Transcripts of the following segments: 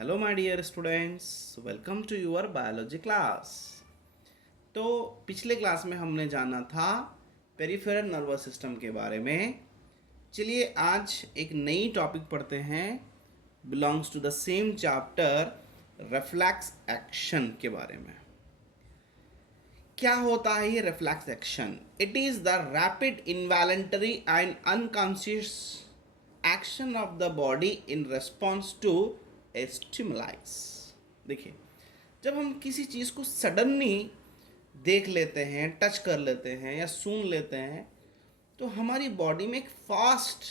Hello my dear students, welcome to your biology class. तो पिछले class में हमने जाना था पेरिफेरल नर्वस सिस्टम के बारे में। चलिए आज एक नई टॉपिक पढ़ते हैं, belongs to the same chapter, reflex action के बारे में। क्या होता है ये reflex action? It is the rapid involuntary and unconscious action of the body in response to a stimulus. देखिए, जब हम किसी चीज़ को सडनली देख लेते हैं, टच कर लेते हैं या सूंघ लेते हैं, तो हमारी बॉडी में एक फास्ट,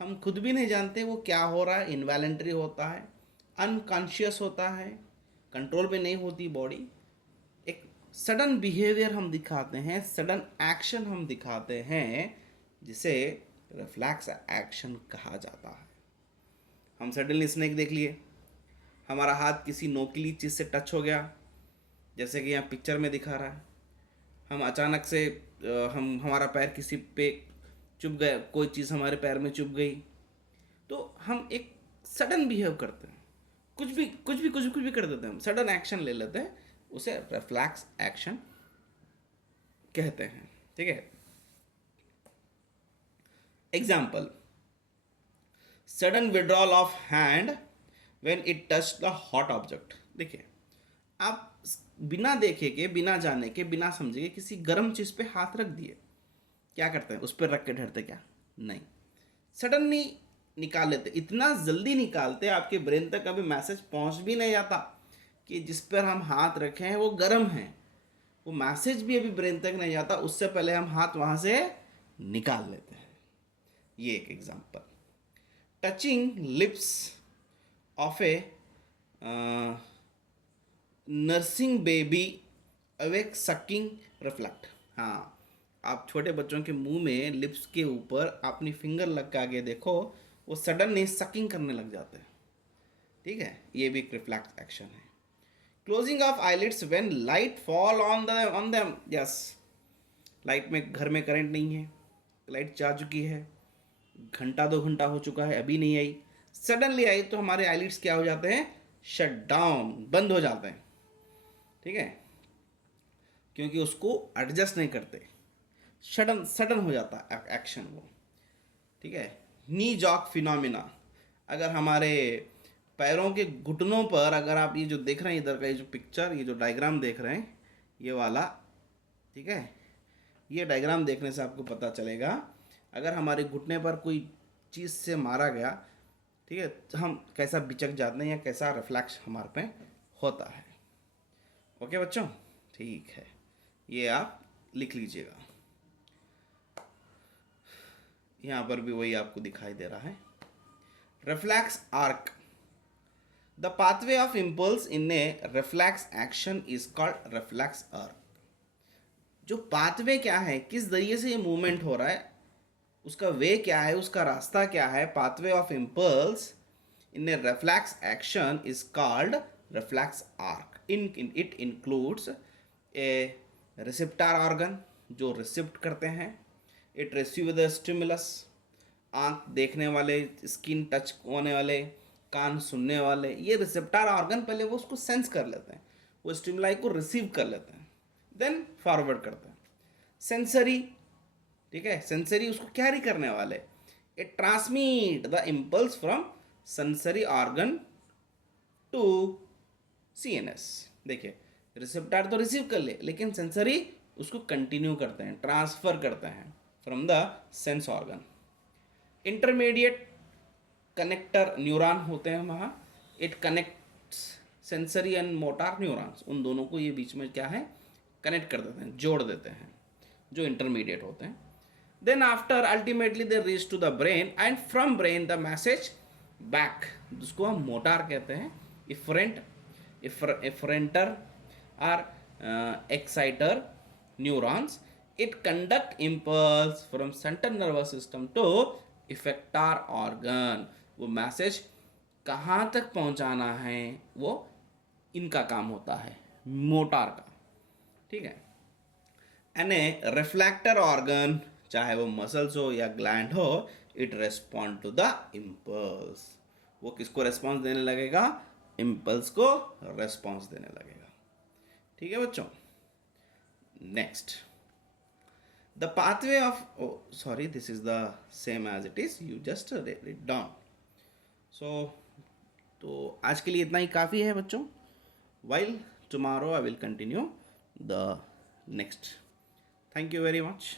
हम खुद भी नहीं जानते वो क्या हो रहा है, इनवॉलंटरी होता है, अनकॉन्शियस होता है, कंट्रोल में नहीं होती बॉडी। एक सडन बिहेवियर हम दिखाते हैं, सडन एक्शन हम दिखाते हैं, जिसे रिफ्लेक्स एक्शन कहा जाता है। हम सडनली स्नेक देख लिए, हमारा हाथ किसी नोकीली चीज़ से टच हो गया, जैसे कि यहाँ पिक्चर में दिखा रहा है। हम अचानक से हम हमारा पैर किसी पे चुभ गया, कोई चीज़ हमारे पैर में चुभ गई, तो हम एक सडन बिहेव करते हैं, कुछ भी कर देते हैं, हम सडन एक्शन ले लेते हैं, उसे रिफ्लेक्स एक्शन कहते हैं। ठीक है, example, sudden withdrawal of hand when it touch the hot object. देखिए, आप बिना देखे के, बिना जाने के, बिना समझे के किसी गर्म चीज़ पे हाथ रख दिए, क्या करते हैं? उस पर रख के डरते क्या? नहीं, सडनली निकाल लेते, इतना जल्दी निकालते आपके ब्रेन तक अभी मैसेज पहुंच भी नहीं जाता कि जिस पर हम हाथ रखे हैं वो गर्म है, वो मैसेज भी अभी ब्रेन तक नहीं जाता, उससे पहले हम हाथ वहां से निकाल लेते हैं। ये एक example. Touching lips of A nursing baby awake sucking reflect. हाँ, आप छोटे बच्चों के मुंह में लिप्स के ऊपर अपनी फिंगर लगा के देखो, वो सडनली सकिंग करने लग जाते हैं। ठीक है, ये भी एक रिफ्लेक्स एक्शन है। Closing of eyelids when light fall on them. Yes, light में, घर में करंट नहीं है, लाइट जा चुकी है, घंटा 2 घंटा हो चुका है, अभी नहीं आई, सडनली आई, तो हमारे आईलिड्स क्या हो जाते हैं? शट डाउन, बंद हो जाते हैं। ठीक है, क्योंकि उसको एडजस्ट नहीं करते, सडन सडन हो जाता है एक्शन वो। ठीक है, नी जॉक फिनोमिना, अगर हमारे पैरों के घुटनों पर, अगर आप ये जो देख रहे हैं इधर का, ये जो पिक्चर, ये जो डायग्राम देख रहे हैं, ये वाला, ठीक है, ये डायग्राम देखने से आपको पता चलेगा, अगर हमारे घुटने पर कोई चीज़ से मारा गया, ठीक है, तो हम कैसा बिचक जाते हैं या कैसा रिफ्लेक्स हमारे पे होता है। ओके बच्चों, ठीक है, ये आप लिख लीजिएगा। यहाँ पर भी वही आपको दिखाई दे रहा है, reflex arc. The pathway of impulse in A reflex action is called reflex arc. जो पाथवे क्या है, किस जरिए से ये मूवमेंट हो रहा है, उसका वे क्या है, उसका रास्ता क्या है, pathway of impulse in A reflex action is called reflex arc. In it includes A receptor organ, जो रिसिप्ट करते हैं, इट रिसीव द स्टिमुलस, आँख देखने वाले, स्किन टच होने वाले, कान सुनने वाले, ये रिसेप्टर ऑर्गन पहले वो उसको सेंस कर लेते हैं, वो स्टिमुलाई को रिसीव कर लेते हैं, देन फॉरवर्ड करते हैं। सेंसरी, ठीक है, सेंसरी उसको कैरी करने वाले, it transmit the impulse from sensory organ to CNS. देखिए, रिसेप्टर तो रिसीव कर ले, लेकिन सेंसरी उसको कंटिन्यू करते हैं, ट्रांसफर करते हैं from the sense organ. Intermediate connector neuron होते हैं वहाँ, it connects sensory and motor neurons, उन दोनों को ये बीच में क्या है, कनेक्ट कर देते हैं, जोड़ देते हैं, जो इंटरमीडिएट होते हैं। Then after ultimately they reach to the brain and from brain the message back, जिसको हम मोटार कहते हैं, इफरेंटर और excitor neurons, it conduct impulse from central nervous system to effector organ. वो मैसेज कहाँ तक पहुँचाना है, वो इनका काम होता है, मोटार का। ठीक है, एंड ए रिफ्लेक्टर ऑर्गन, चाहे वो मसल्स हो या ग्लैंड हो, it respond to the impulse, वो किसको रेस्पॉन्स देने लगेगा? इम्पल्स को रेस्पॉन्स देने लगेगा। ठीक है बच्चों। Next, the pathway of, sorry this is the same as it is, you just read down. So तो आज के लिए इतना ही काफ़ी है बच्चों। While tomorrow I will continue the next. Thank you very much.